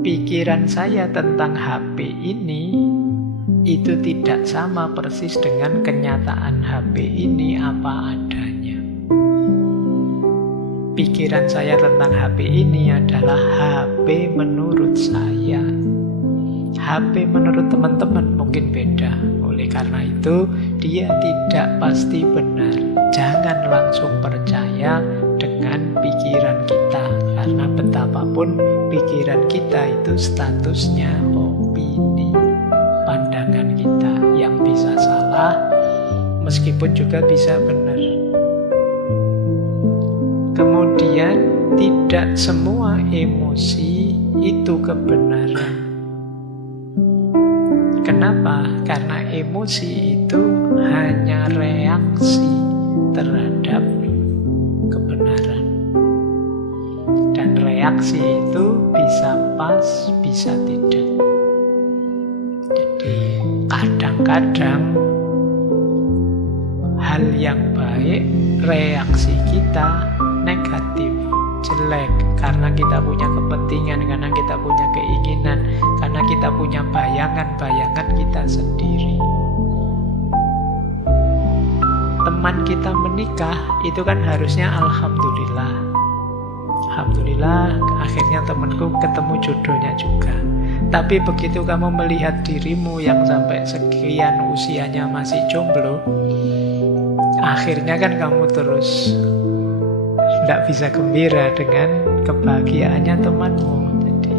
pikiran saya tentang HP ini itu tidak sama persis dengan kenyataan HP ini apa adanya. Pikiran saya tentang HP ini adalah HP menurut saya. HP menurut teman-teman mungkin beda. Oleh karena itu, dia tidak pasti benar. Jangan langsung percaya dengan pikiran kita, karena betapapun pikiran kita itu statusnya opini, pandangan kita yang bisa salah meskipun juga bisa benar. Kemudian tidak semua emosi itu kebenaran. Kenapa? Karena emosi itu hanya reaksi terhadap kebenaran. Dan reaksi itu bisa pas, bisa tidak. Jadi kadang-kadang hal yang baik, reaksi kita negatif, jelek, karena kita punya kepentingan, karena kita punya keinginan, karena kita punya bayangan-bayangan kita sendiri. Teman kita menikah, itu kan harusnya alhamdulillah. Alhamdulillah, akhirnya temanku ketemu jodohnya juga. Tapi begitu kamu melihat dirimu yang sampai sekian usianya masih jomblo, akhirnya kan kamu terus tidak bisa gembira dengan kebahagiaannya temanmu. Jadi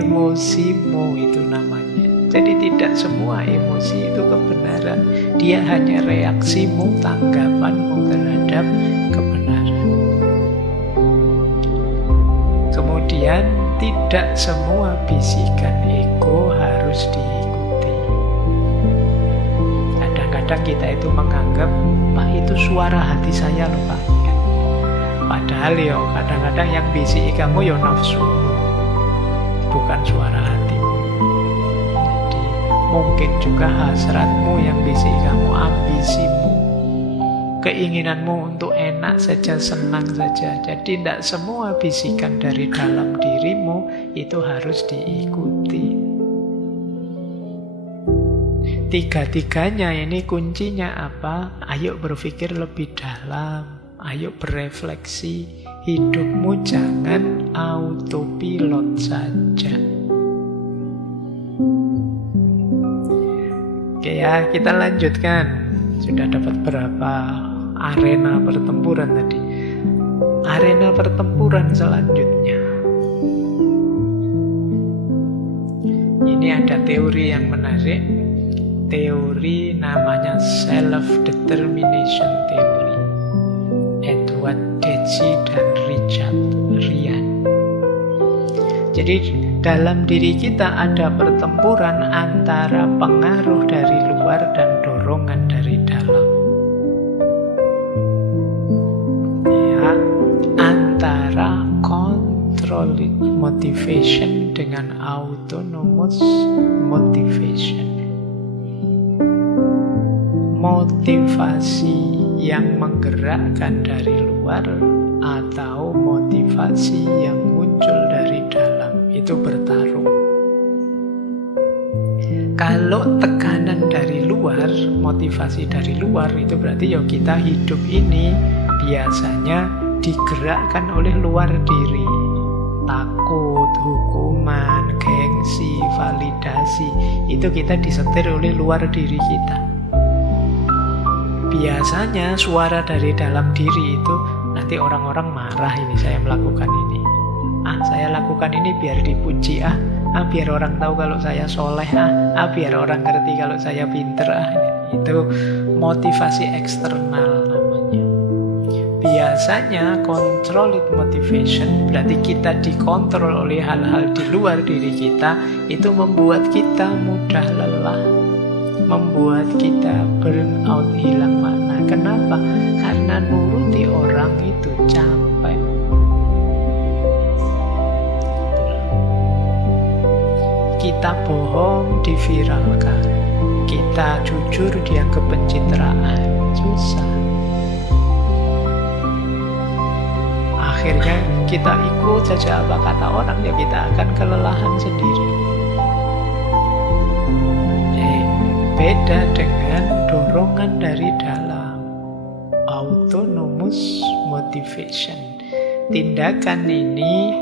emosimu itu namanya. Jadi tidak semua emosi itu kebenaran. Dia hanya reaksimu, tanggapanmu terhadap kebenaran. Kemudian tidak semua bisikan ego harus diikuti. Kadang-kadang kita itu menganggap, Pak, itu suara hati saya loh Pak. Padahal ya kadang-kadang yang bisik kamu ya nafsu, bukan suara hati. Jadi mungkin juga hasratmu yang bisik kamu, ambisimu, keinginanmu untuk enak saja, senang saja. Jadi tidak semua bisikan dari dalam dirimu itu harus diikuti. Tiga-tiganya ini kuncinya apa? Ayo berpikir lebih dalam. Ayo berefleksi, hidupmu jangan autopilot saja. Oke ya, kita lanjutkan. Sudah dapat berapa arena pertempuran tadi. Arena pertempuran selanjutnya. Ini ada teori yang menarik. Teori namanya self-determination theory. Edward Deci dan Richard Ryan. Jadi dalam diri kita ada pertempuran antara pengaruh dari luar dan dorongan dari dalam. Ya, antara controlled motivation dengan autonomous motivation. Motivasi yang menggerakkan dari luar atau motivasi yang muncul dari dalam, itu bertarung. Kalau tekanan dari luar, motivasi dari luar, itu berarti ya kita hidup ini biasanya digerakkan oleh luar diri. Takut, hukuman, gengsi, validasi, itu kita disetir oleh luar diri kita. Biasanya suara dari dalam diri itu nanti orang-orang marah, ini saya melakukan ini. Saya lakukan ini biar dipuji, biar orang tahu kalau saya soleh, biar orang ngerti kalau saya pinter, Itu motivasi eksternal namanya. Biasanya controlled motivation, berarti kita dikontrol oleh hal-hal di luar diri kita, itu membuat kita mudah lelah, membuat kita burn out, hilang makna. Kenapa? Karena nuruti orang itu capek. Kita bohong diviralkan, kita jujur dianggap pencitraan, susah. akhirnya kita ikut saja apa kata orang, ya kita akan kelelahan sendiri. Beda dengan dorongan dari dalam, autonomous motivation. Tindakan ini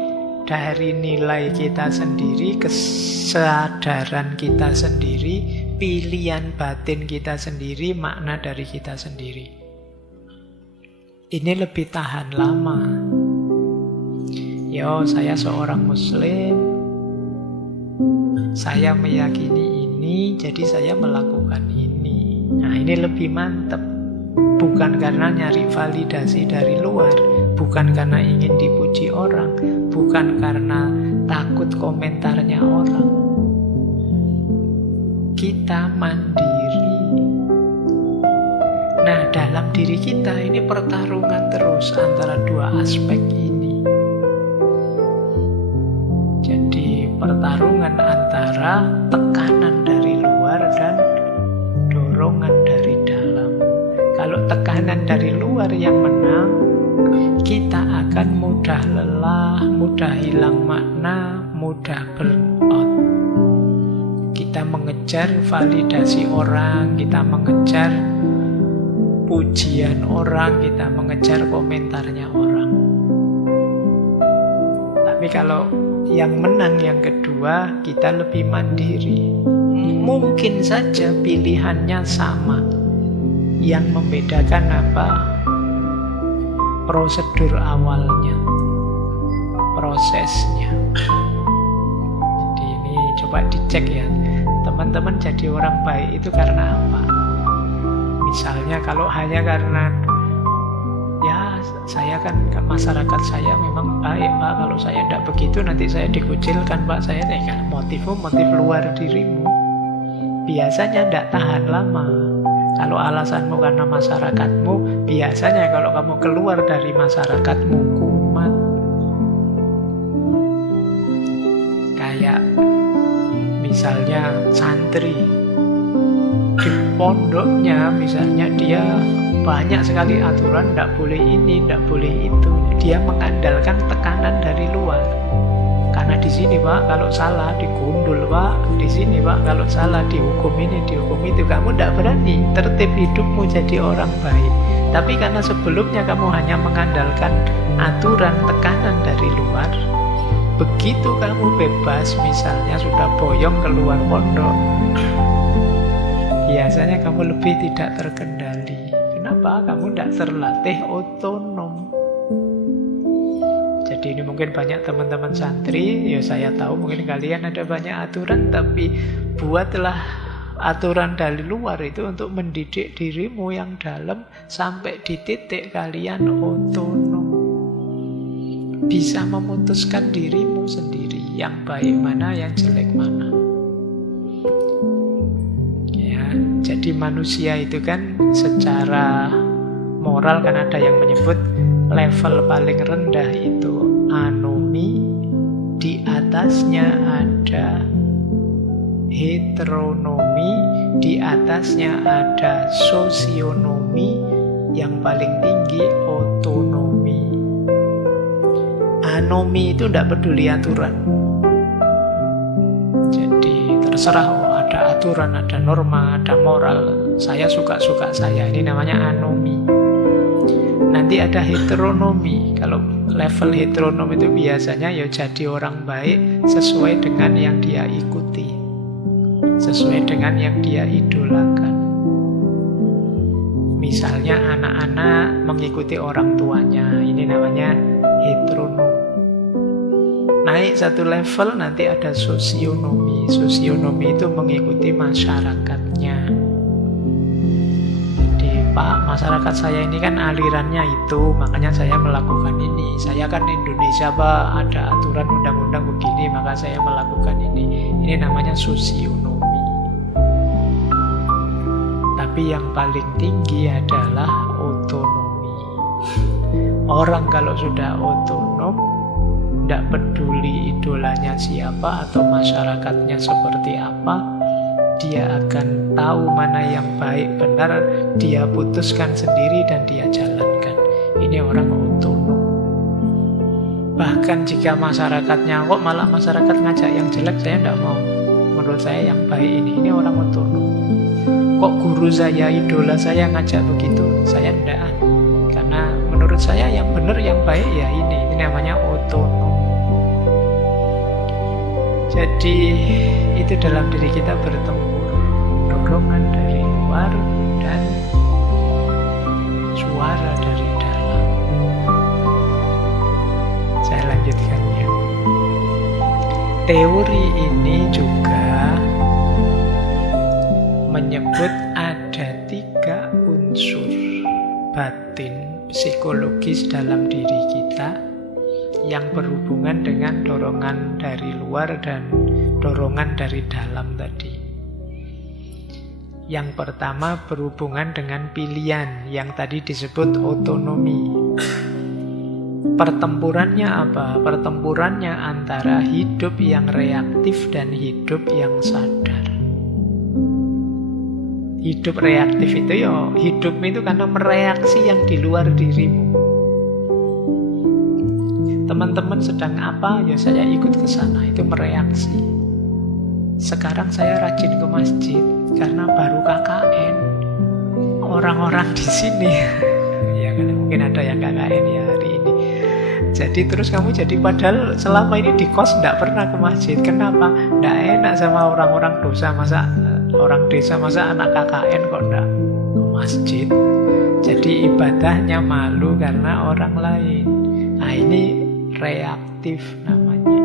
dari nilai kita sendiri, kesadaran kita sendiri, pilihan batin kita sendiri, makna dari kita sendiri. Ini lebih tahan lama. Saya seorang muslim, saya meyakini ini, jadi saya melakukan ini. Nah, ini lebih mantap. Bukan karena nyari validasi dari luar, bukan karena ingin dipuji orang, bukan karena takut komentarnya orang. Kita mandiri. Nah, dalam diri kita ini pertarungan terus antara dua aspek ini. Jadi pertarungan antara tekanan dari luar dan dorongan dari dalam. Kalau tekanan dari luar yang menang, kita akan mudah lelah, mudah hilang makna, mudah burnout. Kita mengejar validasi orang, kita mengejar pujian orang, kita mengejar komentarnya orang. Tapi kalau yang menang yang kedua, kita lebih mandiri. Mungkin saja pilihannya sama. Yang membedakan apa? Prosedur awalnya, prosesnya. Jadi ini coba dicek ya, teman-teman jadi orang baik itu karena apa? Misalnya kalau hanya karena saya kan masyarakat saya memang baik Pak, kalau saya tidak begitu nanti saya dikucilkan Pak, saya kan motifmu motif luar dirimu, biasanya tidak tahan lama. Kalau alasanmu karena masyarakatmu, biasanya kalau kamu keluar dari masyarakatmu kumat. Kayak misalnya santri di pondoknya, misalnya dia banyak sekali aturan, tidak boleh ini, tidak boleh itu. Dia mengandalkan tekanan dari luar. Karena di sini Pak, kalau salah digundul Pak, di sini Pak, kalau salah dihukum ini, dihukum itu. Kamu tidak berani tertib hidupmu jadi orang baik. Tapi karena sebelumnya kamu hanya mengandalkan aturan, tekanan dari luar, begitu kamu bebas, misalnya sudah boyong keluar pondok, biasanya kamu lebih tidak terkendali. Kenapa? Kamu tidak terlatih otonom. Jadi ini mungkin banyak teman-teman santri, ya saya tahu mungkin kalian ada banyak aturan, tapi buatlah aturan dari luar itu untuk mendidik dirimu yang dalam sampai di titik kalian otonom. Bisa memutuskan dirimu sendiri, yang baik mana, yang jelek mana. Jadi manusia itu kan secara moral kan ada yang menyebut level paling rendah itu anomi, di atasnya ada heteronomi, di atasnya ada sosionomi, yang paling tinggi otonomi. Anomi itu tidak peduli aturan. Jadi terserah ada aturan, ada norma, ada moral. Saya suka-suka saya. Ini namanya anomi. Nanti ada heteronomi. Kalau level heteronomi itu biasanya ya jadi orang baik sesuai dengan yang dia ikuti, sesuai dengan yang dia idolakan. Misalnya anak-anak mengikuti orang tuanya. Ini namanya heteronomi. Naik satu level nanti ada sosionomi. Sosionomi itu mengikuti masyarakatnya. Jadi Pak, masyarakat saya ini kan alirannya itu, makanya saya melakukan ini. Saya kan Indonesia Pak, ada aturan undang-undang begini, maka saya melakukan ini. Ini namanya sosionomi. Tapi yang paling tinggi adalah otonomi. Orang kalau sudah otonom, tidak peduli idolanya siapa atau masyarakatnya seperti apa, dia akan tahu mana yang baik benar, dia putuskan sendiri dan dia jalankan. Ini orang otonom. Bahkan jika masyarakatnya, kok malah masyarakat ngajak yang jelek, saya tidak mau. Menurut saya yang baik ini orang otonom. Kok guru saya, idola saya ngajak begitu, saya tidak. Karena menurut saya yang benar, yang baik ya ini namanya otonom. Jadi itu dalam diri kita bertempur, dorongan dari luar dan suara dari dalam. Saya lanjutkan ya. Teori ini juga menyebut ada 3 unsur batin psikologis dalam diri kita yang berhubungan dengan dorongan dari luar dan dorongan dari dalam tadi. Yang pertama berhubungan dengan pilihan yang tadi disebut otonomi. Pertempurannya apa? Pertempurannya antara hidup yang reaktif dan hidup yang sadar. Hidup reaktif itu ya hidupmu itu karena mereaksi yang di luar dirimu. Teman-teman sedang apa, ya saya ikut ke sana, itu mereaksi. Sekarang saya rajin ke masjid karena baru KKN. Orang-orang di sini ya kan mungkin ada yang KKN ya hari ini. Jadi terus kamu jadi padahal selama ini di kos tidak pernah ke masjid. Kenapa? Tidak enak sama orang-orang dosa, masa orang desa, masa anak KKN kok tidak ke masjid. Jadi ibadahnya malu karena orang lain. Nah ini reaktif namanya.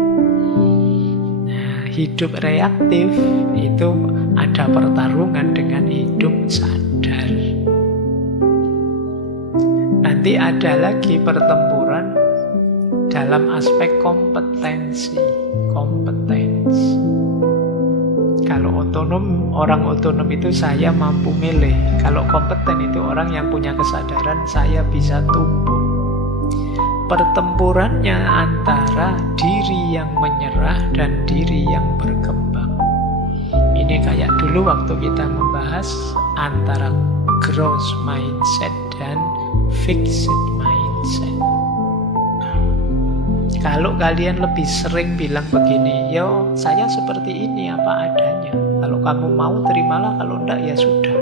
Nah, hidup reaktif itu ada pertarungan dengan hidup sadar. Nanti ada lagi pertempuran dalam aspek kompetensi. Kalau otonom, orang otonom itu saya mampu milih. Kalau kompeten itu orang yang punya kesadaran saya bisa tumbuh. Pertempurannya antara diri yang menyerah dan diri yang berkembang. Ini kayak dulu waktu kita membahas antara growth mindset dan fixed mindset. Kalau kalian lebih sering bilang begini, yo saya seperti ini apa adanya. Kalau kamu mau terimalah, kalau enggak ya sudah.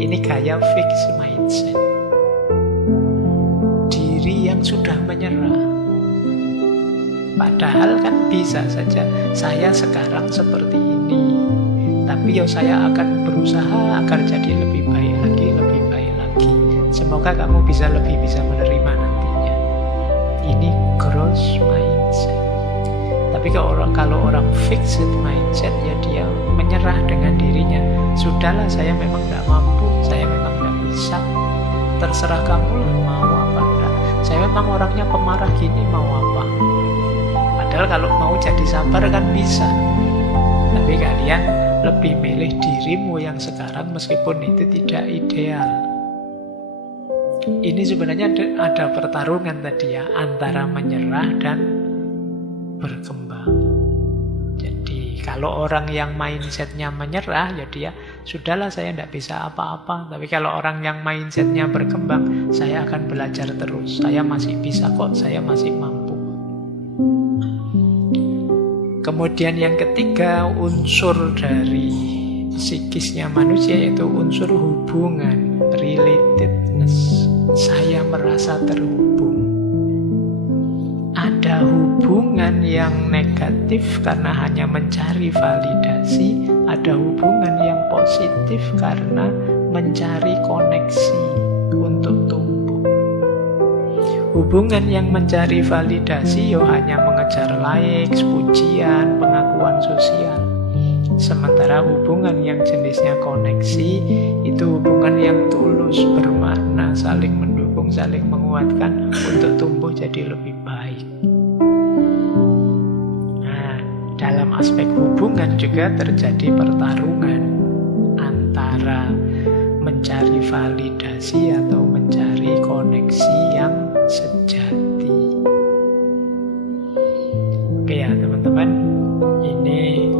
Ini gaya fixed mindset. Yang sudah menyerah. Padahal kan bisa saja saya sekarang seperti ini, tapi ya saya akan berusaha agar jadi lebih baik lagi. Semoga kamu bisa menerima nantinya. Ini growth mindset. Tapi kalau orang fixed mindset ya dia menyerah dengan dirinya. Sudahlah, saya memang tidak mampu, saya memang tidak bisa. Terserah kamu lah mau apa enggak. Saya memang orangnya pemarah gini, mau apa? Padahal kalau mau jadi sabar kan bisa. Tapi kalian lebih milih dirimu yang sekarang meskipun itu tidak ideal. Ini sebenarnya ada pertarungan tadi ya, antara menyerah dan berkembang. Jadi kalau orang yang mindsetnya menyerah, ya dia sudahlah saya tidak bisa apa-apa. Tapi kalau orang yang mindsetnya berkembang, saya akan belajar terus. Saya masih bisa kok, saya masih mampu. Kemudian yang ketiga, unsur dari psikisnya manusia yaitu unsur hubungan, relatedness. Saya merasa terhubung. Ada hubungan yang negatif karena hanya mencari validasi, ada hubungan yang positif karena mencari koneksi untuk tumbuh. Hubungan yang mencari validasi hanya mengejar likes, pujian, pengakuan sosial. Sementara hubungan yang jenisnya koneksi itu hubungan yang tulus, bermakna, saling mendukung, saling menguatkan untuk tumbuh jadi lebih baik. Nah, dalam aspek hubungan juga terjadi pertarungan antara mencari validasi atau mencari koneksi yang sejati. Oke ya teman-teman, ini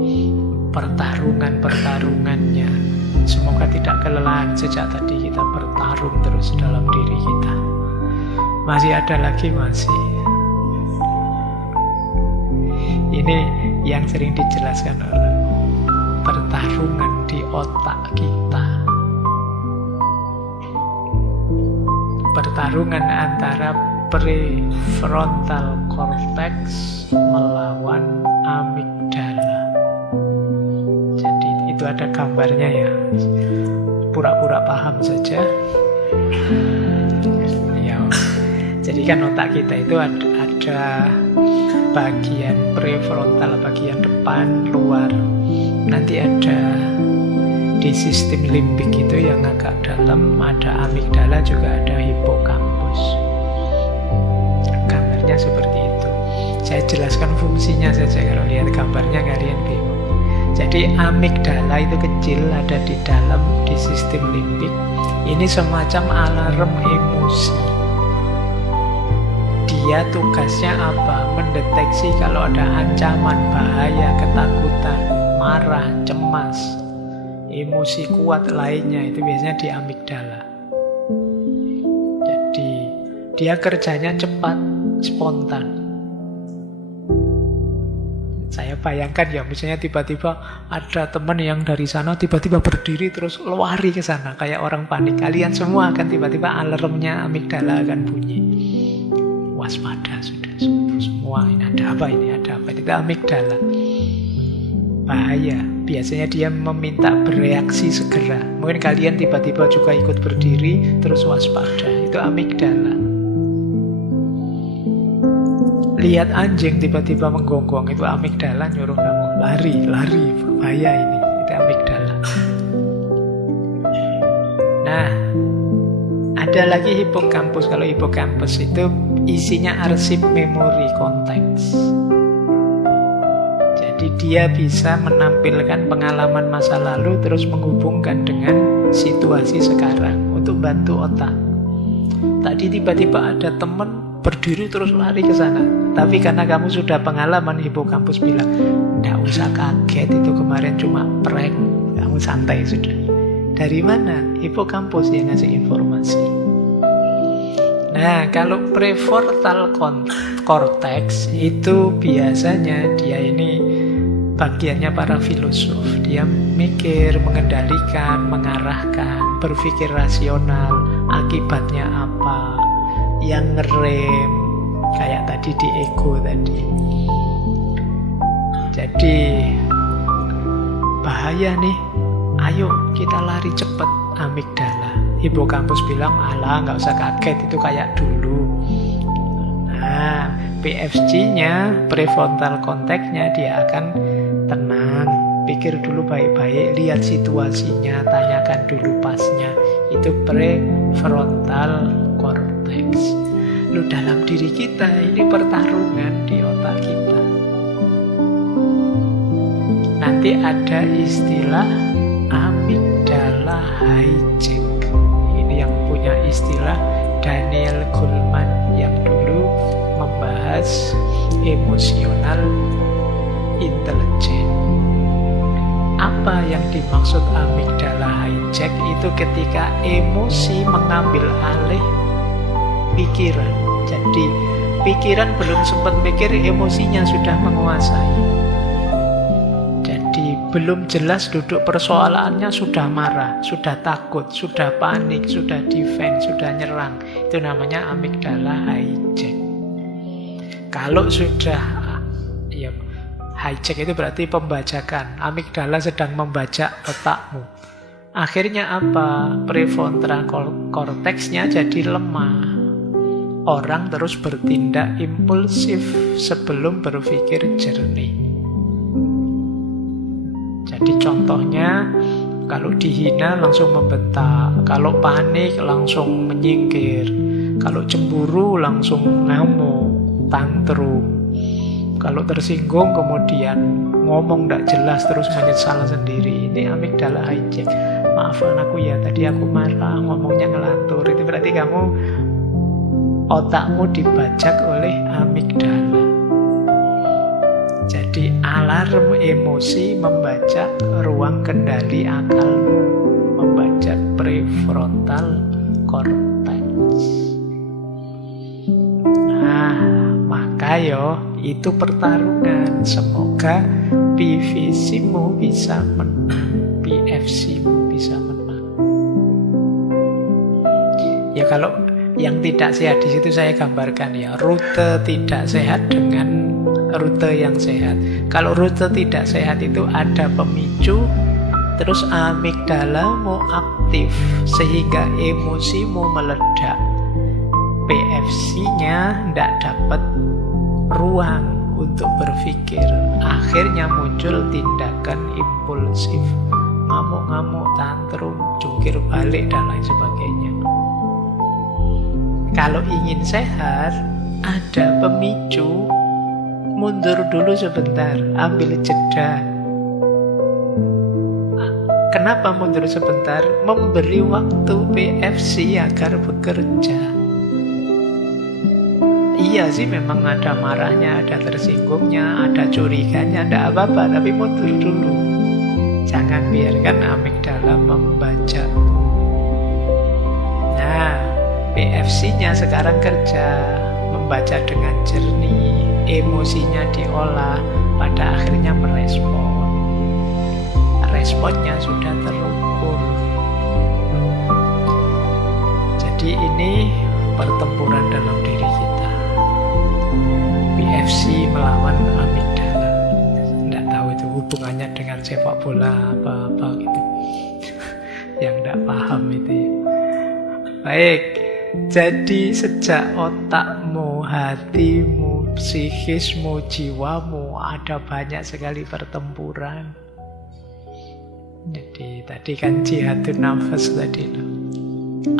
pertarungannya. Semoga tidak kelelahan sejak tadi kita bertarung terus dalam diri kita. Masih ada lagi, masih. Ini yang sering dijelaskan orang. Pertarungan di otak kita. Pertarungan antara prefrontal cortex melawan amigdala. Jadi itu ada gambarnya ya. Pura-pura paham saja. Ya. Jadi kan otak kita itu ada bagian prefrontal, bagian depan, luar. Nanti ada di sistem limbik itu yang agak dalam, ada amigdala, juga ada hipokampus. Gambarnya seperti itu. Saya jelaskan fungsinya saja, kalau lihat gambarnya kalian bingung. Jadi amigdala itu kecil, ada di dalam, di sistem limbik. Ini semacam alarm emosi. Dia tugasnya apa? Mendeteksi kalau ada ancaman, bahaya, ketakutan, marah, cemas, emosi kuat lainnya, itu biasanya di amigdala. Jadi dia kerjanya cepat, spontan. Saya bayangkan ya, misalnya tiba-tiba ada teman yang dari sana tiba-tiba berdiri terus lari ke sana kayak orang panik. Kalian semua akan tiba-tiba alarmnya amigdala akan bunyi. Waspada sudah semua, ini ada apa, ini ada apa. Itu amigdala. Bahaya. Biasanya dia meminta bereaksi segera. Mungkin kalian tiba-tiba juga ikut berdiri terus waspada. Itu amigdala. Lihat anjing tiba-tiba menggonggong, itu amigdala nyuruh kamu lari, bahaya ini. Itu amigdala. Nah, ada lagi hipokampus. Kalau hipokampus itu isinya arsip memori konteks. Jadi dia bisa menampilkan pengalaman masa lalu terus menghubungkan dengan situasi sekarang untuk bantu otak. Tadi tiba-tiba ada teman berdiri terus lari ke sana. Tapi karena kamu sudah pengalaman, hipokampus bilang, "Nggak usah kaget, itu kemarin cuma prank. Kamu santai sudah." Dari mana? Hipokampus yang ngasih informasi. Nah, kalau prefrontal cortex itu biasanya dia ini bagiannya para filosof. Dia mikir, mengendalikan, mengarahkan, berpikir rasional, akibatnya apa, yang ngerem, kayak tadi di ego tadi. Jadi bahaya nih, ayo kita lari cepet, amigdala. Hipokampus bilang, alah nggak usah kaget, itu kayak dulu. Nah, PFC-nya, prefrontal cortex-nya, dia akan tenang, pikir dulu baik-baik, lihat situasinya, tanyakan dulu pasnya. Itu prefrontal cortex. Lu dalam diri kita ini pertarungan di otak kita. Nanti ada istilah amigdala hijack. Ini yang punya istilah Daniel Goleman yang dulu membahas emosional intelijen. Apa yang dimaksud amigdala hijack? Itu ketika emosi mengambil alih pikiran. Jadi pikiran belum sempat mikir, emosinya sudah menguasai. Jadi belum jelas duduk persoalannya sudah marah, sudah takut, sudah panik, sudah defense, sudah nyerang. Itu namanya amigdala hijack. Kalau sudah ya, hijack itu berarti pembajakan. Amigdala sedang membajak otakmu. Akhirnya apa? Prefrontal cortex-nya jadi lemah. Orang terus bertindak impulsif sebelum berpikir jernih. Jadi contohnya, kalau dihina langsung membentak, kalau panik langsung menyingkir, kalau cemburu langsung ngamuk, tantrum, kalau tersinggung kemudian ngomong tidak jelas terus menyesal sendiri. Ini amigdala hijack. Maafkan aku ya, tadi aku marah, ngomongnya ngelantur. Itu berarti kamu, otakmu dibajak oleh amigdala. Jadi alarm emosi membajak ruang kendali akalmu, membajak prefrontal cortex. Nah, maka ayo, itu pertarungan. Semoga PVC-mu bisa menang, PFC-mu bisa menang. Ya kalau yang tidak sehat di situ saya gambarkan ya, rute tidak sehat dengan rute yang sehat. Kalau rute tidak sehat itu ada pemicu, terus amigdala mau aktif sehingga emosimu meledak. PFC-nya tidak dapat ruang untuk berpikir. Akhirnya muncul tindakan impulsif, ngamuk-ngamuk, tantrum, jungkir balik dan lain sebagainya. Kalau ingin sehat, ada pemicu, mundur dulu sebentar, ambil jeda. Kenapa mundur sebentar? Memberi waktu PFC agar bekerja. Iya sih, memang ada marahnya, ada tersinggungnya, ada curiganya, ada apa-apa, tapi mundur dulu. Jangan biarkan amigdala membajak. Nah, PFC-nya sekarang kerja, membaca dengan jernih, emosinya diolah, pada akhirnya merespon. Responnya sudah terukur. Jadi ini pertempuran dalam diri kita. PFC melawan amigdala. Tidak tahu itu hubungannya dengan sepak bola apa-apa gitu. Yang tidak paham itu. Baik, jadi sejak otakmu, hatimu, psikismu, jiwamu ada banyak sekali pertempuran. Jadi tadi kan jihadun nafas tadi loh.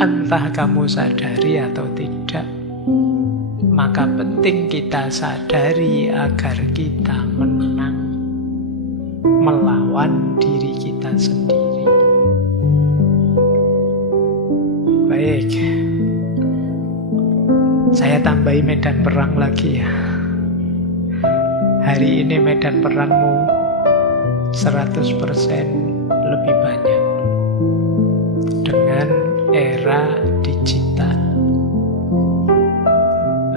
Entah kamu sadari atau tidak, maka penting kita sadari agar kita menang melawan diri kita sendiri. Baik, saya tambahi medan perang lagi ya. Hari ini medan perangmu 100% lebih banyak dengan era digital.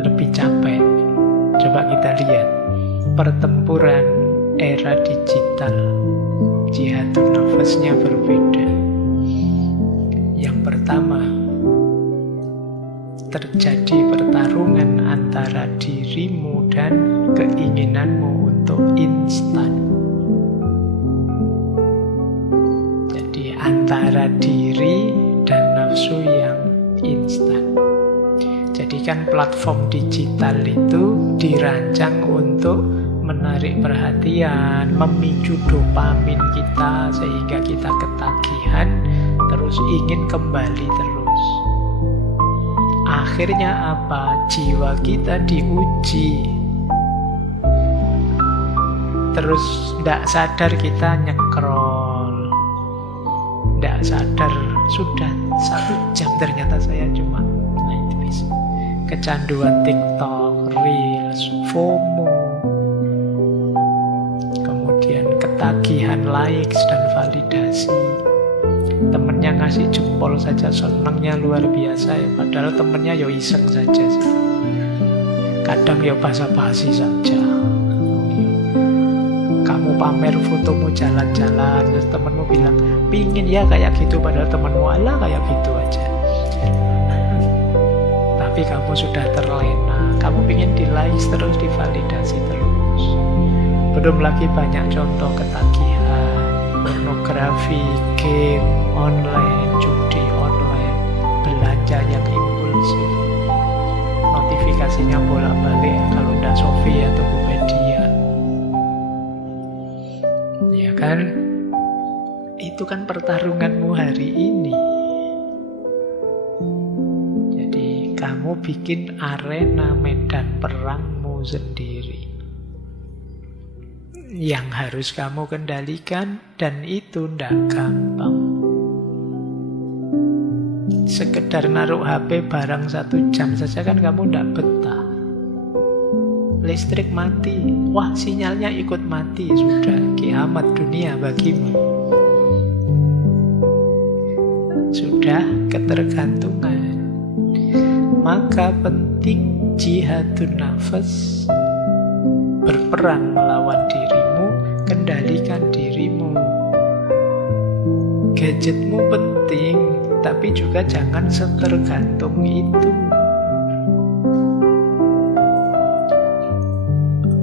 Lebih capek. Coba kita lihat pertempuran era digital, jihadun nafasnya berbeda. Yang pertama, terjadi pertarungan antara dirimu dan keinginanmu untuk instan. Antara diri dan nafsu yang instan. Jadi kan platform digital itu dirancang untuk menarik perhatian, memicu dopamin kita sehingga kita ketagihan, terus ingin kembali terus. Akhirnya apa? Jiwa kita diuji. Terus tidak sadar kita nyekrol. Tidak sadar, sudah 1 jam ternyata saya cuma main terus. Kecanduan TikTok, Reels, FOMO, kemudian ketagihan likes dan validasi. Temennya ngasih jempol saja senangnya luar biasa ya, padahal temennya ya iseng saja sih. Kadang ya basa-basi saja. Kamu pamer fotomu jalan-jalan, terus temenmu bilang, pingin ya kayak gitu, padahal temenmu alah kayak gitu aja. Tapi kamu sudah terlena, kamu pingin di likes terus, divalidasi terus. Belum lagi banyak contoh ketagihan, pornografi, game online, judi online, belanja yang impulsif, notifikasinya bolak-balik kalau udah Shopee atau Tokopedia. Ya kan? Itu kan pertarunganmu hari ini. Jadi kamu bikin arena medan perangmu sendiri yang harus kamu kendalikan, dan itu ndak gampang. Sekedar naruh HP barang 1 jam saja kan kamu ndak betah. Listrik mati, wah sinyalnya ikut mati, sudah kiamat dunia bagimu. Sudah ketergantungan. Maka penting jihadun nafas berperang melawan dirimu, kendalikan dirimu. Gadgetmu penting, tapi juga jangan setergantung itu.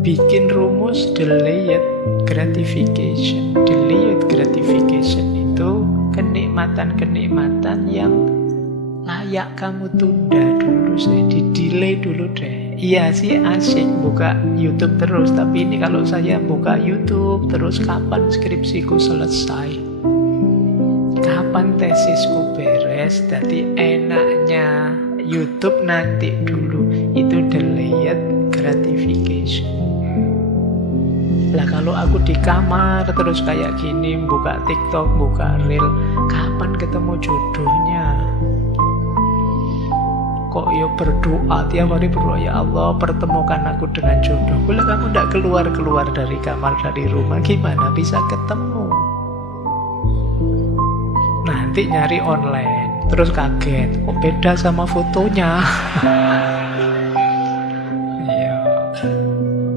Bikin rumus delayed gratification. Delayed gratification itu kenikmatan-kenikmatan yang layak kamu tunda dulu, saya di-delay dulu deh. Iya sih asik buka YouTube terus, tapi ini kalau saya buka YouTube terus, kapan skripsiku selesai? Kapan tesisku beres? Jadi enaknya YouTube nanti dulu, itu delayed gratification. Lah kalau aku di kamar terus kayak gini, buka TikTok, buka Reel, kapan ketemu jodohnya? Kok ya berdoa, tiap hari berdoa, ya Allah pertemukan aku dengan jodoh. Bila kamu tidak keluar dari kamar, dari rumah, gimana bisa ketemu? Nanti nyari online, terus kaget, kok beda sama fotonya. Ya,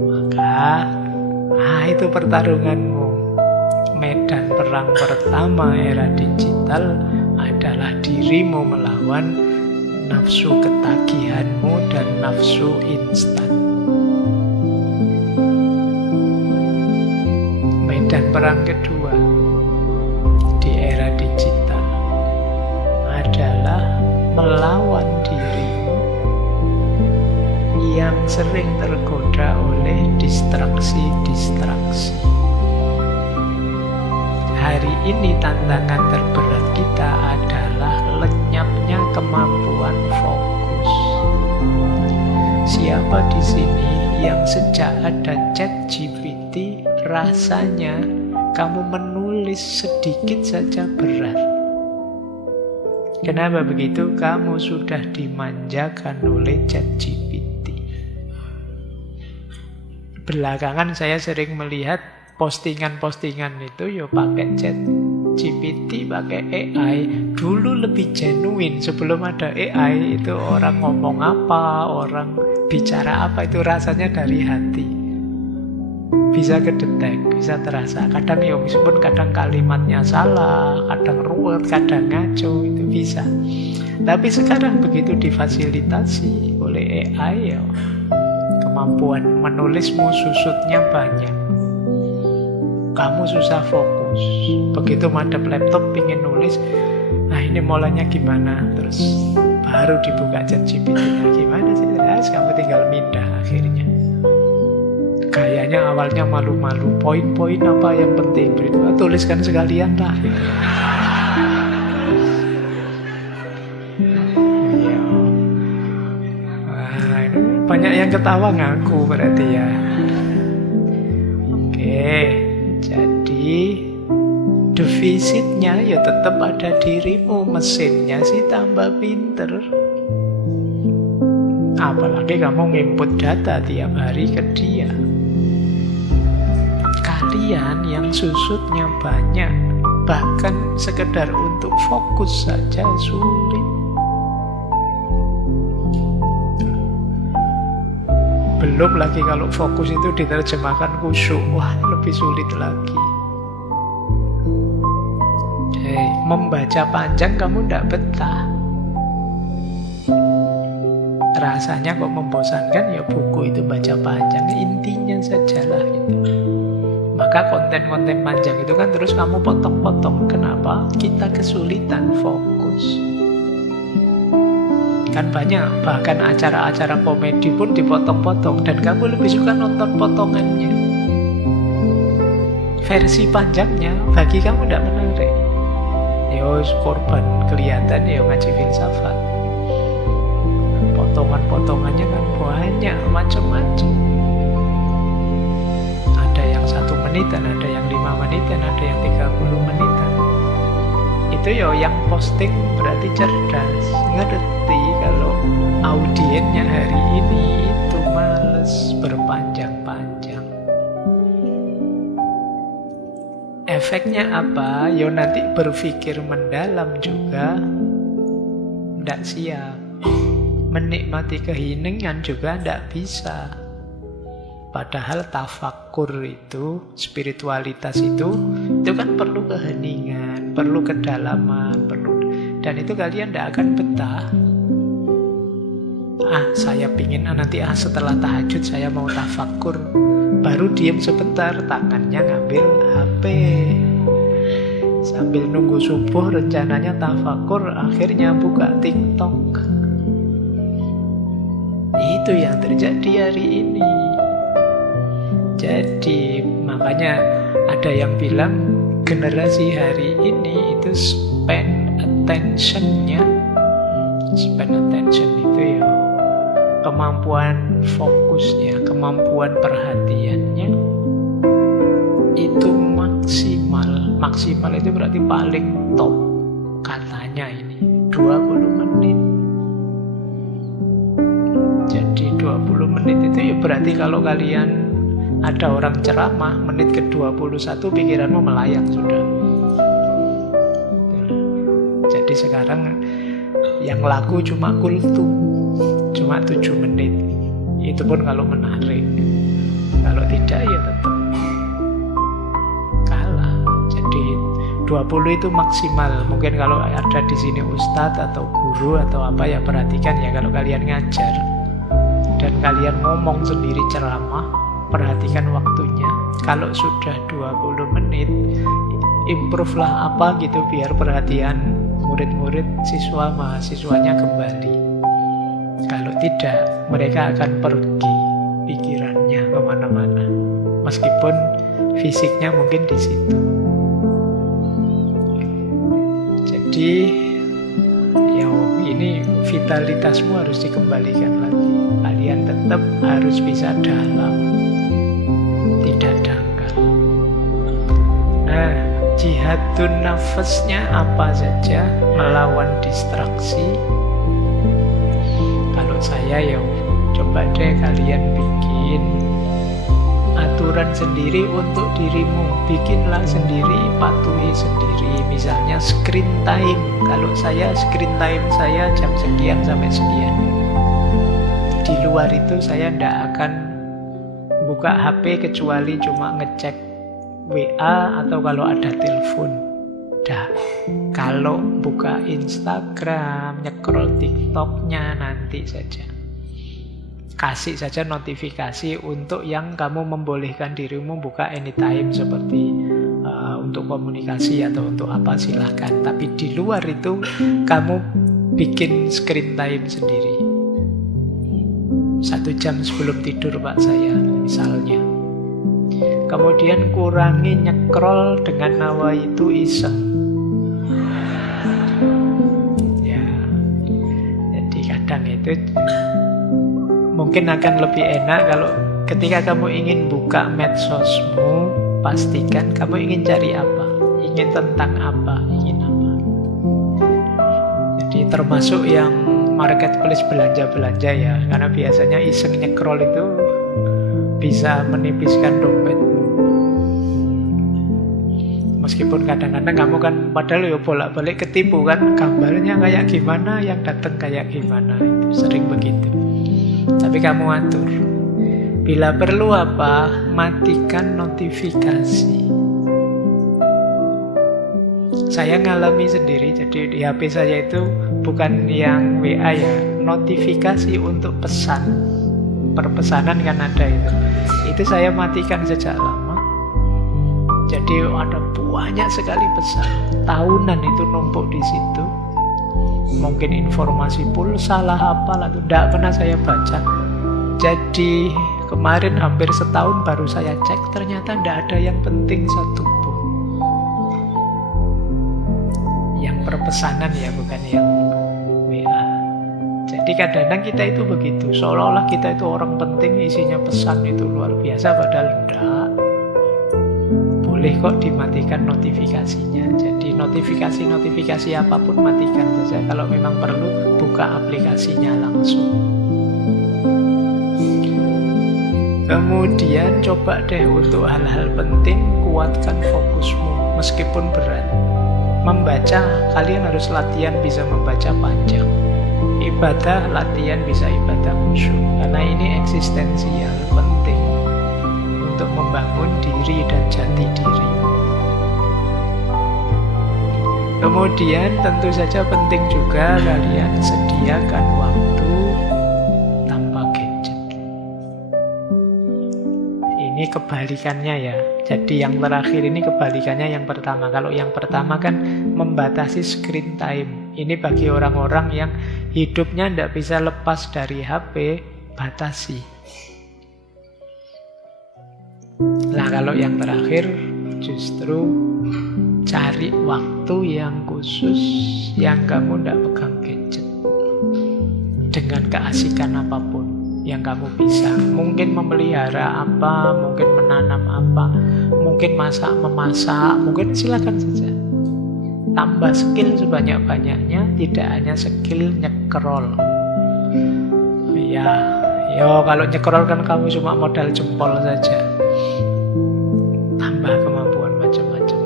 maka itu pertarunganmu. Medan perang pertama era digital adalah dirimu melawan nafsu ketagihanmu dan nafsu instan. Medan perang kedua di era digital adalah melawan dirimu yang sering tergoda oleh distraksi-distraksi. Hari ini tantangan terberat kita adalah lenyapnya kemampuan fokus. Siapa di sini yang sejak ada ChatGPT rasanya kamu menulis sedikit saja berat? Kenapa begitu? Kamu sudah dimanjakan oleh ChatGPT. Belakangan saya sering melihat postingan-postingan itu ya pakai ChatGPT, pakai AI. Dulu lebih genuine, sebelum ada AI itu orang ngomong apa, orang bicara apa itu rasanya dari hati. Bisa kedetek, bisa terasa. Kadang ya meskipun kadang kalimatnya salah, kadang ruwet, kadang ngaco, itu bisa. Tapi sekarang begitu difasilitasi oleh AI ya, kemampuan menulismu susutnya banyak. Kamu susah fokus. Begitu madep laptop pingin nulis, nah ini mulanya gimana? Terus baru dibuka ChatGPT. Nah, gimana sih? Kamu tinggal mindah akhirnya. Kayaknya awalnya malu-malu. Poin-poin apa yang penting? Tuliskan sekalian lah. Banyak yang ketawa ngaku berarti ya. Oke, jadi defisitnya ya tetap ada dirimu. Mesinnya sih tambah pinter. Apalagi kamu nginput data tiap hari ke dia. Kalian yang susutnya banyak, bahkan sekedar untuk fokus saja sulit. Belum lagi kalau fokus itu diterjemahkan khusyuk, wah lebih sulit lagi. Membaca panjang kamu tidak betah. Rasanya kok membosankan, ya buku itu baca panjang, intinya sajalah itu. Maka konten-konten panjang itu kan terus kamu potong-potong. Kenapa? Kita kesulitan fokus. Kan banyak, bahkan acara-acara komedi pun dipotong-potong, dan kamu lebih suka nonton potongannya. Versi panjangnya bagi kamu tidak menarik. Yo korban kelihatan ya ngaji filsafat. Potongan-potongannya kan banyak, macam-macam. Ada yang 1 menitan, ada yang 5 menitan, ada yang 30 menitan. Itu ya yang posting berarti cerdas, ngerti kalau audiennya hari ini itu males berpanjang-panjang. Efeknya apa? Ya nanti berpikir mendalam juga tidak siap. Menikmati keheningan juga tidak bisa. Padahal tafakur itu, spiritualitas itu kan perlu keheningan, perlu kedalaman, dan itu kalian tidak akan betah. Saya pingin nanti setelah tahajud saya mau tafakur, baru diem sebentar, tangannya ngambil HP. Sambil nunggu subuh rencananya tafakur, akhirnya buka TikTok. Itu yang terjadi hari ini. Jadi makanya ada yang bilang generasi hari ini itu spend attention itu ya kemampuan fokusnya, kemampuan perhatiannya itu maksimal itu berarti paling top katanya ini 20 menit. Jadi 20 menit itu ya berarti kalau kalian ada orang ceramah menit ke-21 pikiranmu melayang sudah. Jadi sekarang yang laku cuma kultum, cuma 7 menit. Itu pun kalau menarik. Kalau tidak ya tetap kalah. Jadi 20 itu maksimal. Mungkin kalau ada di sini ustadz atau guru atau apa ya perhatikan ya, kalau kalian ngajar dan kalian ngomong sendiri ceramah, perhatikan waktunya. Kalau sudah 20 menit, improve lah apa gitu biar perhatian murid-murid, siswa mahasiswanya kembali. Kalau tidak, mereka akan pergi pikirannya kemana-mana, meskipun fisiknya mungkin di situ. Jadi ya ini vitalitasmu harus dikembalikan lagi. Kalian tetap harus bisa dalam, tidak dangkal. Nah, jihadun nafasnya apa saja? Melawan distraksi. Kalau saya ya coba deh kalian bikin aturan sendiri untuk dirimu. Bikinlah sendiri, patuhi sendiri. Misalnya screen time. Kalau saya screen time saya jam sekian sampai sekian. Di luar itu saya tidak akan buka HP kecuali cuma ngecek WA atau kalau ada telepon. Kalau buka Instagram, nyekrol TikToknya nanti saja. Kasih saja notifikasi untuk yang kamu membolehkan dirimu buka anytime seperti untuk komunikasi atau untuk apa silahkan. Tapi di luar itu kamu bikin screen time sendiri. 1 jam sebelum tidur Pak saya misalnya. Kemudian kurangi nyekrol dengan nawa itu iseng. Ya, jadi kadang itu mungkin akan lebih enak kalau ketika kamu ingin buka medsosmu, pastikan kamu ingin cari apa, ingin tentang apa, ingin apa. Jadi termasuk yang marketplace belanja-belanja ya, karena biasanya iseng nyekrol itu bisa menipiskan dompet. Meskipun kadang-kadang kamu kan padahal ya bolak-balik ketipu kan, gambarnya kayak gimana, yang datang kayak gimana, itu sering begitu. Tapi kamu atur. Bila perlu apa, matikan notifikasi. Saya ngalami sendiri, jadi di HP saya itu bukan yang WA ya, notifikasi untuk pesan. Perpesanan kan ada itu. Itu saya matikan sejak lama. Jadi ada banyak sekali pesan. Tahunan itu numpuk di situ. Mungkin informasi pulsa lah apalah itu tidak pernah saya baca. Jadi kemarin hampir setahun baru saya cek, ternyata tidak ada yang penting satupun. Yang perpesanan ya, bukan yang WA. Jadi kadang-kadang kita itu begitu, seolah-olah kita itu orang penting, isinya pesan itu luar biasa, padahal tidak. Boleh kok dimatikan notifikasinya. Jadi notifikasi apapun matikan saja. Kalau memang perlu, buka aplikasinya langsung. Kemudian coba deh untuk hal-hal penting, kuatkan fokusmu meskipun berat. Membaca, kalian harus latihan bisa membaca panjang. Ibadah, latihan bisa ibadah khusyuk. Karena ini eksistensial, penting. untuk membangun diri dan jati diri. Kemudian tentu saja penting juga kalian sediakan waktu tanpa gadget. Ini kebalikannya ya. Jadi yang terakhir ini kebalikannya yang pertama. Kalau yang pertama kan membatasi screen time. Ini bagi orang-orang yang hidupnya tidak bisa lepas dari HP, batasi. Nah kalau yang terakhir justru cari waktu yang khusus yang kamu tidak pegang gadget. Dengan keasikan apapun yang kamu bisa. Mungkin memelihara apa, mungkin menanam apa, mungkin memasak, mungkin silakan saja. Tambah skill sebanyak-banyaknya, tidak hanya skill nyekrol. Ya, kalau nyekrol kan kamu cuma modal jempol saja. Tambah kemampuan macam-macam.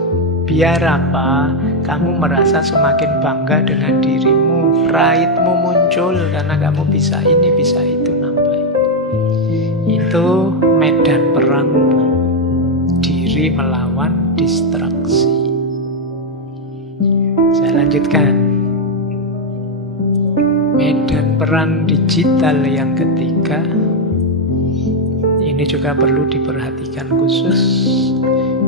Biar apa? Kamu merasa semakin bangga dengan dirimu, pride-mu muncul karena kamu bisa ini, bisa itu, nambah. Itu medan perang diri melawan distraksi. Saya lanjutkan. Medan perang digital yang ketiga, ini juga perlu diperhatikan khusus.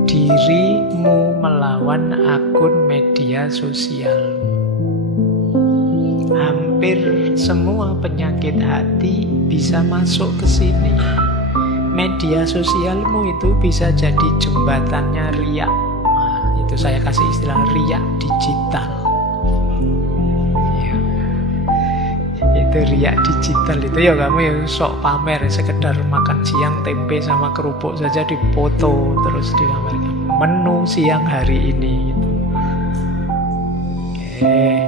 Dirimu melawan akun media sosial. Hampir semua penyakit hati bisa masuk ke sini. Media sosialmu itu bisa jadi jembatannya riak. Nah, itu saya kasih istilah riak digital. Ya. Itu riak digital itu ya kamu yang sok pamer, sekedar makan siang tempe sama kerupuk saja dipoto terus dipamerkan. Menu siang hari ini gitu. Oke.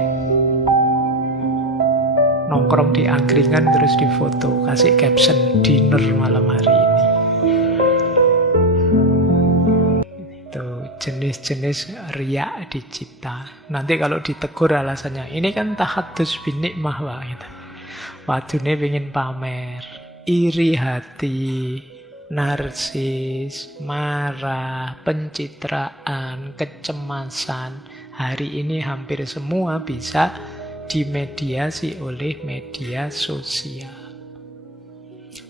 Nongkrong di angkringan terus difoto, kasih caption dinner malam hari ini. Itu jenis-jenis riak digital. Nanti kalau ditegur alasannya, ini kan tahadus binikmah wah gitu. Wadune pengen pamer, iri hati, narsis, marah, pencitraan, kecemasan. Hari ini hampir semua bisa dimediasi oleh media sosial.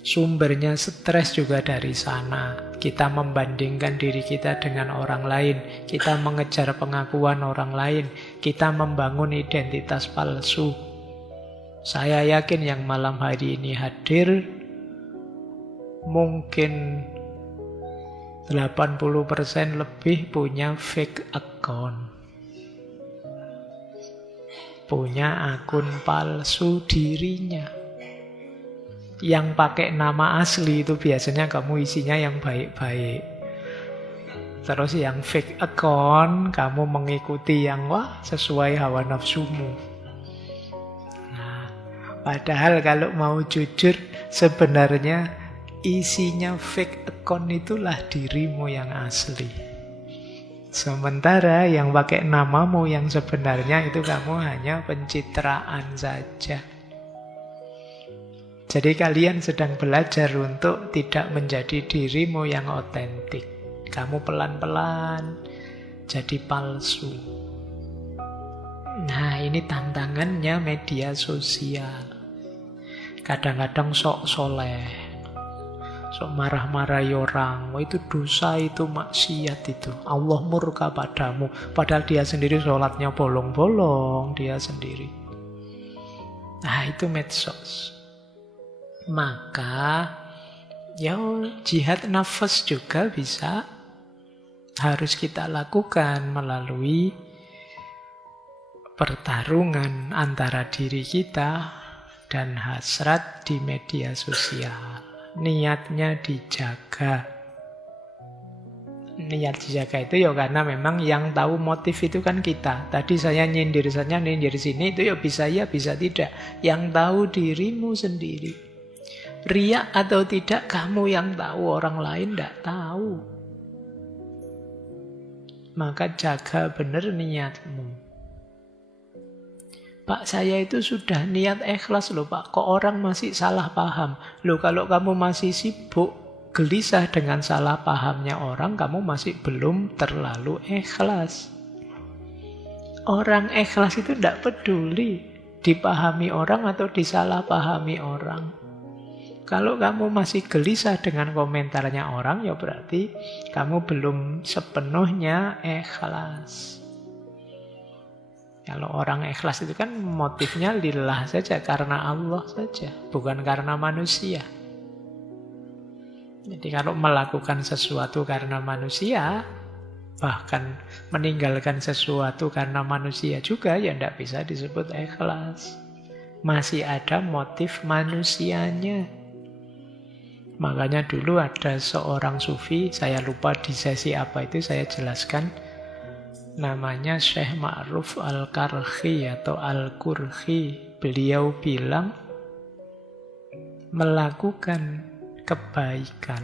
Sumbernya stres juga dari sana. Kita membandingkan diri kita dengan orang lain. Kita mengejar pengakuan orang lain. Kita membangun identitas palsu. Saya yakin yang malam hari ini hadir mungkin 80% lebih punya fake account. Punya akun palsu dirinya. Yang pakai nama asli itu biasanya kamu isinya yang baik-baik. Terus yang fake account kamu mengikuti yang sesuai hawa nafsumu. Padahal kalau mau jujur sebenarnya isinya fake account itulah dirimu yang asli. Sementara yang pakai namamu yang sebenarnya itu kamu hanya pencitraan saja. Jadi kalian sedang belajar untuk tidak menjadi dirimu yang otentik. Kamu pelan-pelan jadi palsu. Nah ini tantangannya media sosial. Kadang-kadang sok soleh, sok marah-marah orang, itu dosa, itu maksiat itu. Allah murka padamu. Padahal dia sendiri sholatnya bolong-bolong, dia sendiri. Nah itu medsos. Maka jihad nafas juga bisa harus kita lakukan melalui pertarungan antara diri kita dan hasrat di media sosial. Niatnya dijaga. Niat dijaga itu karena memang yang tahu motif itu kan kita. Tadi saya nyindir sini itu bisa ya, bisa tidak. Yang tahu dirimu sendiri. Riak atau tidak kamu yang tahu, orang lain tidak tahu. Maka jaga benar niatmu. Pak, saya itu sudah niat ikhlas loh Pak. Kok orang masih salah paham? Loh kalau kamu masih sibuk gelisah dengan salah pahamnya orang, kamu masih belum terlalu ikhlas. Orang ikhlas itu tidak peduli dipahami orang atau disalahpahami orang. Kalau kamu masih gelisah dengan komentarnya orang, ya berarti kamu belum sepenuhnya ikhlas. Kalau orang ikhlas itu kan motifnya lillah saja, karena Allah saja, bukan karena manusia. Jadi kalau melakukan sesuatu karena manusia, bahkan meninggalkan sesuatu karena manusia juga, ya tidak bisa disebut ikhlas. Masih ada motif manusianya. Makanya dulu ada seorang sufi, saya lupa di sesi apa itu saya jelaskan, namanya Syekh Ma'ruf Al-Karhi atau Al-Kurhi. Beliau bilang, melakukan kebaikan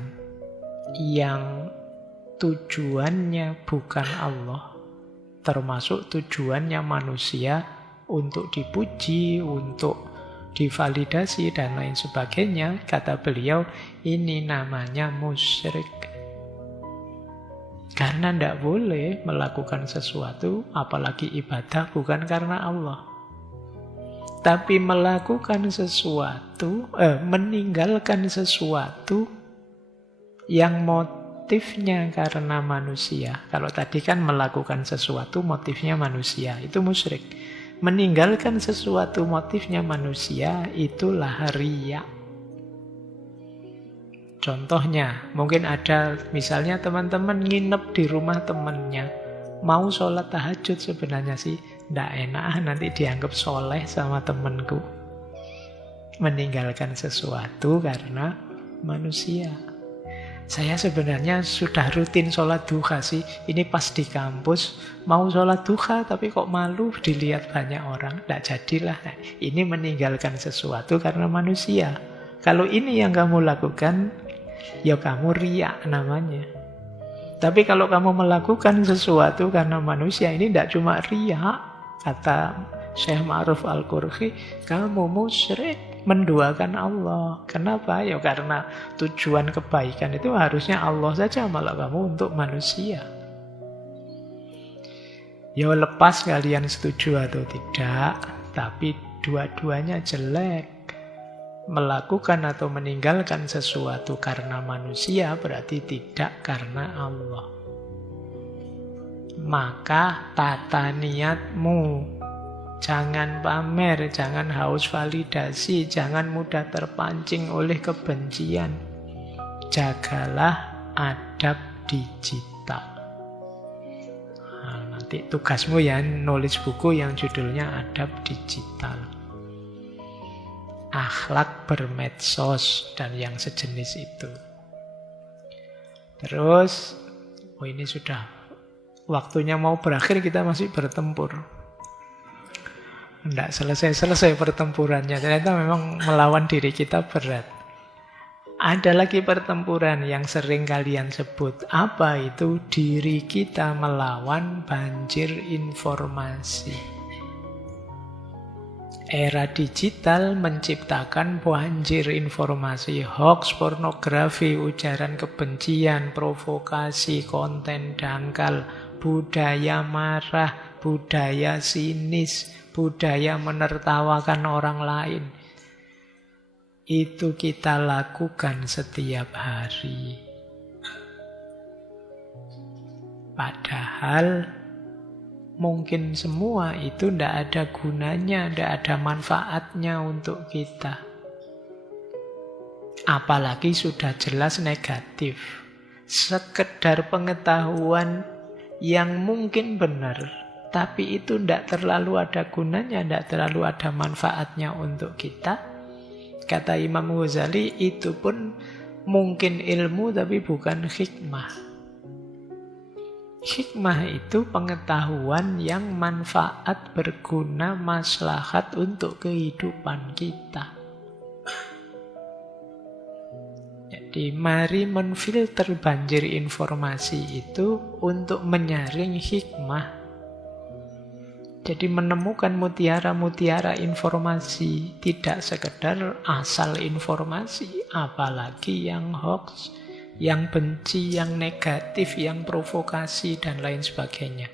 yang tujuannya bukan Allah, termasuk tujuannya manusia untuk dipuji, untuk divalidasi dan lain sebagainya, kata beliau, ini namanya musyrik. Karena tidak boleh melakukan sesuatu, apalagi ibadah, bukan karena Allah. Tapi melakukan sesuatu, meninggalkan sesuatu yang motifnya karena manusia. Kalau tadi kan melakukan sesuatu motifnya manusia, itu musyrik. Meninggalkan sesuatu motifnya manusia, itulah riya. Contohnya, mungkin ada misalnya teman-teman nginep di rumah temannya, mau sholat tahajud sebenarnya sih tidak enak, nanti dianggap soleh sama temanku. Meninggalkan sesuatu karena manusia. Saya sebenarnya sudah rutin sholat duha sih. Ini pas di kampus mau sholat duha tapi kok malu dilihat banyak orang. Tidak jadilah. Nah, ini meninggalkan sesuatu karena manusia. Kalau ini yang kamu lakukan, ya kamu riya namanya. Tapi kalau kamu melakukan sesuatu karena manusia, ini tidak cuma riya. Kata Syekh Ma'ruf Al-Kurhi, kamu musyrik, menduakan Allah. Kenapa? Ya karena tujuan kebaikan itu harusnya Allah saja, malah kamu untuk manusia. Ya lepas kalian setuju atau tidak, tapi dua-duanya jelek. Melakukan atau meninggalkan sesuatu karena manusia berarti tidak karena Allah. Maka tata niatmu, jangan pamer, jangan haus validasi, jangan mudah terpancing oleh kebencian. Jagalah adab digital. Nah, nanti tugasmu ya nulis buku yang judulnya Adab Digital. Akhlak bermedsos dan yang sejenis itu. Terus, ini sudah waktunya mau berakhir, kita masih bertempur. Tidak selesai-selesai pertempurannya. Ternyata memang melawan diri kita berat. Ada lagi pertempuran yang sering kalian sebut. Apa itu? Diri kita melawan banjir informasi. Era digital menciptakan banjir informasi, hoax, pornografi, ujaran kebencian, provokasi, konten dangkal, budaya marah, budaya sinis, budaya menertawakan orang lain. Itu kita lakukan setiap hari. Padahal mungkin semua itu tidak ada gunanya, tidak ada manfaatnya untuk kita. Apalagi sudah jelas negatif. Sekedar pengetahuan yang mungkin benar, tapi itu tidak terlalu ada gunanya, tidak terlalu ada manfaatnya untuk kita. Kata Imam Ghazali, itu pun mungkin ilmu tapi bukan hikmah. Hikmah itu pengetahuan yang manfaat, berguna, maslahat untuk kehidupan kita. Jadi mari menfilter banjir informasi itu untuk menyaring hikmah. Jadi menemukan mutiara-mutiara informasi, tidak sekedar asal informasi, apalagi yang hoax. yang benci, yang negatif, yang provokasi, dan lain sebagainya.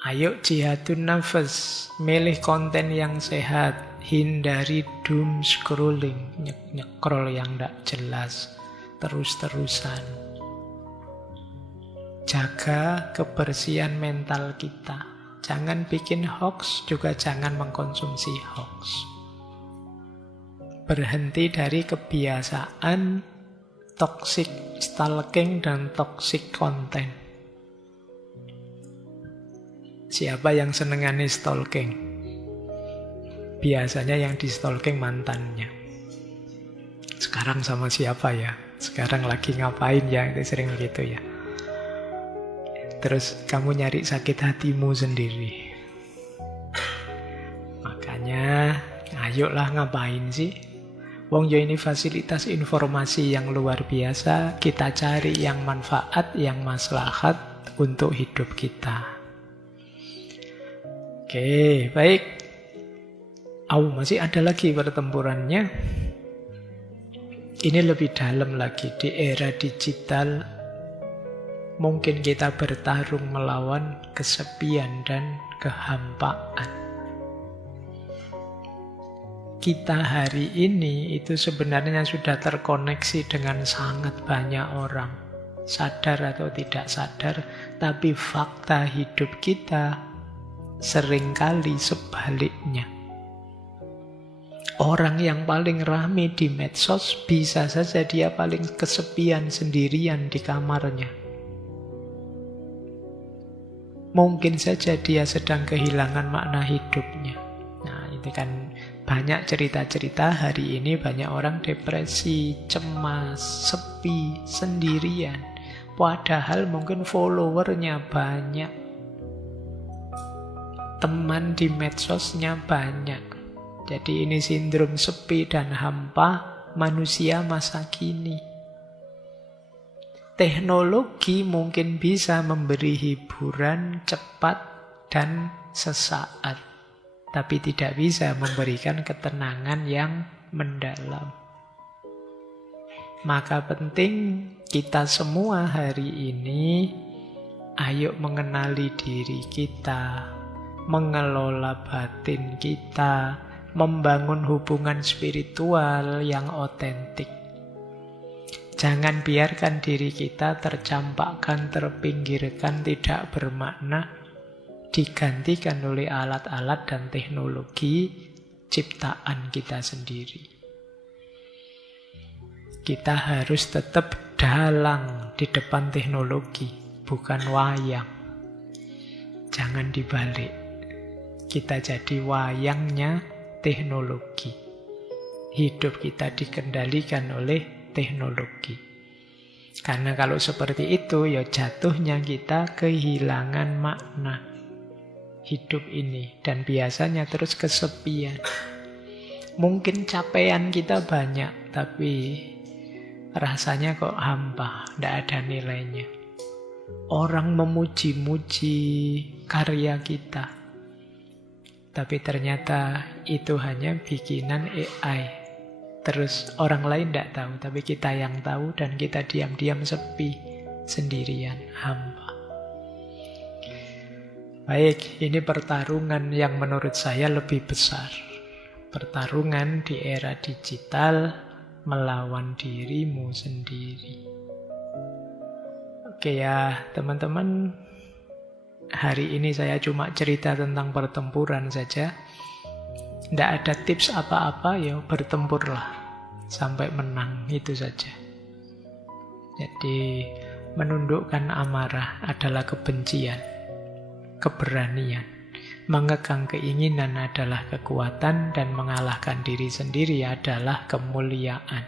Ayo jihadun nafas, milih konten yang sehat, hindari doom scrolling, nyekrol yang tidak jelas, terus-terusan. Jaga kebersihan mental kita. Jangan bikin hoax, juga jangan mengkonsumsi hoax. Berhenti dari kebiasaan toxic stalking dan toxic content. Siapa yang senengane stalking? Biasanya yang di stalking mantannya. Sekarang sama siapa ya? Sekarang lagi ngapain ya? Itu sering begitu ya. Terus kamu nyari sakit hatimu sendiri. Makanya, ayolah ngapain sih? Wong yo ini fasilitas informasi yang luar biasa. Kita cari yang manfaat, yang maslahat untuk hidup kita. Oke, baik. Masih ada lagi pertempurannya. Ini lebih dalam lagi. Di era digital, mungkin kita bertarung melawan kesepian dan kehampaan. Kita hari ini itu sebenarnya sudah terkoneksi dengan sangat banyak orang. Sadar atau tidak sadar, tapi fakta hidup kita seringkali sebaliknya. Orang yang paling rame di medsos bisa saja dia paling kesepian sendirian di kamarnya. Mungkin saja dia sedang kehilangan makna hidupnya. Nah, itu kan banyak cerita-cerita hari ini, banyak orang depresi, cemas, sepi, sendirian. Padahal mungkin followernya banyak. Teman di medsosnya banyak. Jadi ini sindrom sepi dan hampa manusia masa kini. Teknologi mungkin bisa memberi hiburan cepat dan sesaat, tapi tidak bisa memberikan ketenangan yang mendalam. Maka penting kita semua hari ini ayo mengenali diri kita, mengelola batin kita, membangun hubungan spiritual yang otentik. Jangan biarkan diri kita tercampakkan, terpinggirkan, tidak bermakna, digantikan oleh alat-alat dan teknologi ciptaan kita sendiri. Kita harus tetap dalang di depan teknologi, bukan wayang. Jangan dibalik. Kita jadi wayangnya teknologi. Hidup kita dikendalikan oleh teknologi. Karena kalau seperti itu, ya jatuhnya kita kehilangan makna hidup ini. Dan biasanya terus kesepian. Mungkin capaian kita banyak, tapi rasanya kok hampa, tidak ada nilainya. Orang memuji-muji karya kita, tapi ternyata itu hanya bikinan AI. Terus orang lain tidak tahu, tapi kita yang tahu, dan kita diam-diam sepi, sendirian, hampa. Baik, ini pertarungan yang menurut saya lebih besar. Pertarungan di era digital melawan dirimu sendiri. Oke ya, teman-teman. Hari ini saya cuma cerita tentang pertempuran saja. Tidak ada tips apa-apa, ya bertempurlah sampai menang, itu saja. Jadi menundukkan amarah adalah kebencian, keberanian. Mengekang keinginan adalah kekuatan, dan mengalahkan diri sendiri adalah kemuliaan.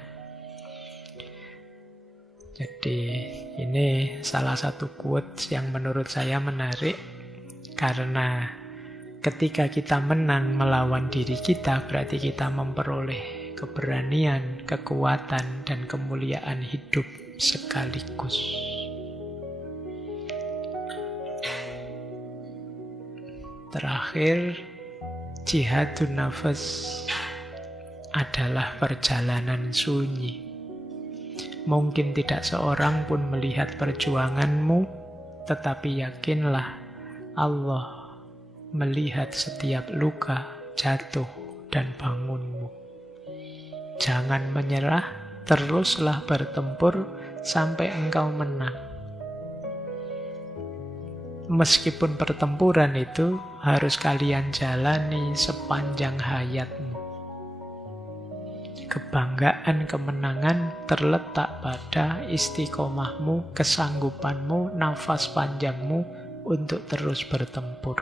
Jadi ini salah satu quotes yang menurut saya menarik, karena ketika kita menang melawan diri kita, berarti kita memperoleh keberanian, kekuatan, dan kemuliaan hidup sekaligus. Terakhir, jihadun nafas adalah perjalanan sunyi. Mungkin tidak seorang pun melihat perjuanganmu, tetapi yakinlah Allah melihat setiap luka, jatuh, dan bangunmu. Jangan menyerah, teruslah bertempur sampai engkau menang. Meskipun pertempuran itu harus kalian jalani sepanjang hayatmu. Kebanggaan kemenangan terletak pada istiqomahmu, kesanggupanmu, nafas panjangmu untuk terus bertempur.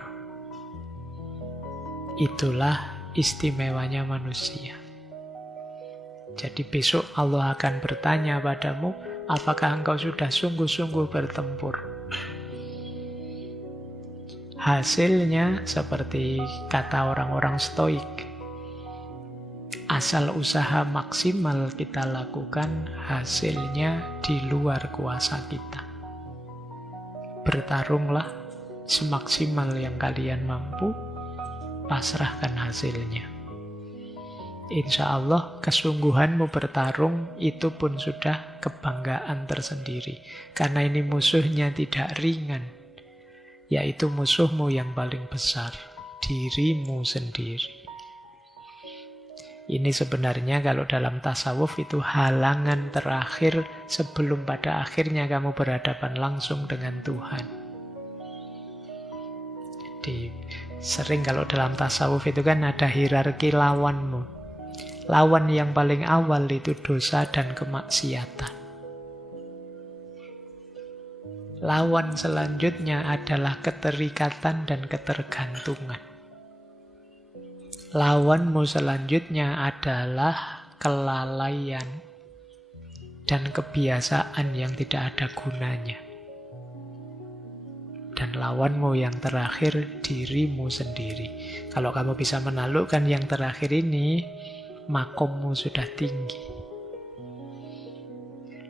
Itulah istimewanya manusia. Jadi besok Allah akan bertanya padamu, apakah engkau sudah sungguh-sungguh bertempur? Hasilnya seperti kata orang-orang Stoik, asal usaha maksimal kita lakukan, hasilnya di luar kuasa kita. Bertarunglah semaksimal yang kalian mampu, pasrahkan hasilnya. Insya Allah kesungguhanmu bertarung itu pun sudah kebanggaan tersendiri. Karena ini musuhnya tidak ringan, yaitu musuhmu yang paling besar, dirimu sendiri. Ini sebenarnya kalau dalam tasawuf itu halangan terakhir sebelum pada akhirnya kamu berhadapan langsung dengan Tuhan. Jadi sering kalau dalam tasawuf itu kan ada hierarki lawanmu. Lawan yang paling awal itu dosa dan kemaksiatan. Lawan selanjutnya adalah keterikatan dan ketergantungan. Lawanmu selanjutnya adalah kelalaian dan kebiasaan yang tidak ada gunanya. Dan lawanmu yang terakhir, dirimu sendiri. Kalau kamu bisa menaklukkan yang terakhir ini, makommu sudah tinggi.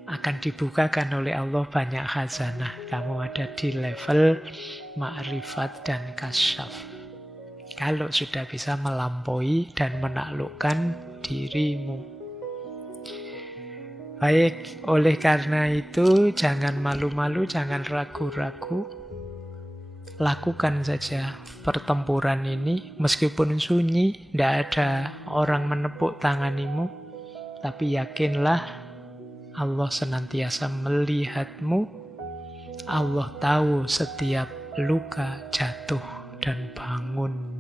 Akan dibukakan oleh Allah banyak khazanah. Kamu ada di level ma'rifat dan kasyaf. Kalau sudah bisa melampaui dan menaklukkan dirimu. Baik, oleh karena itu jangan malu-malu, jangan ragu-ragu. Lakukan saja pertempuran ini, meskipun sunyi, tidak ada orang menepuk tanganimu, tapi yakinlah Allah senantiasa melihatmu. Allah tahu setiap luka, jatuh, dan bangun.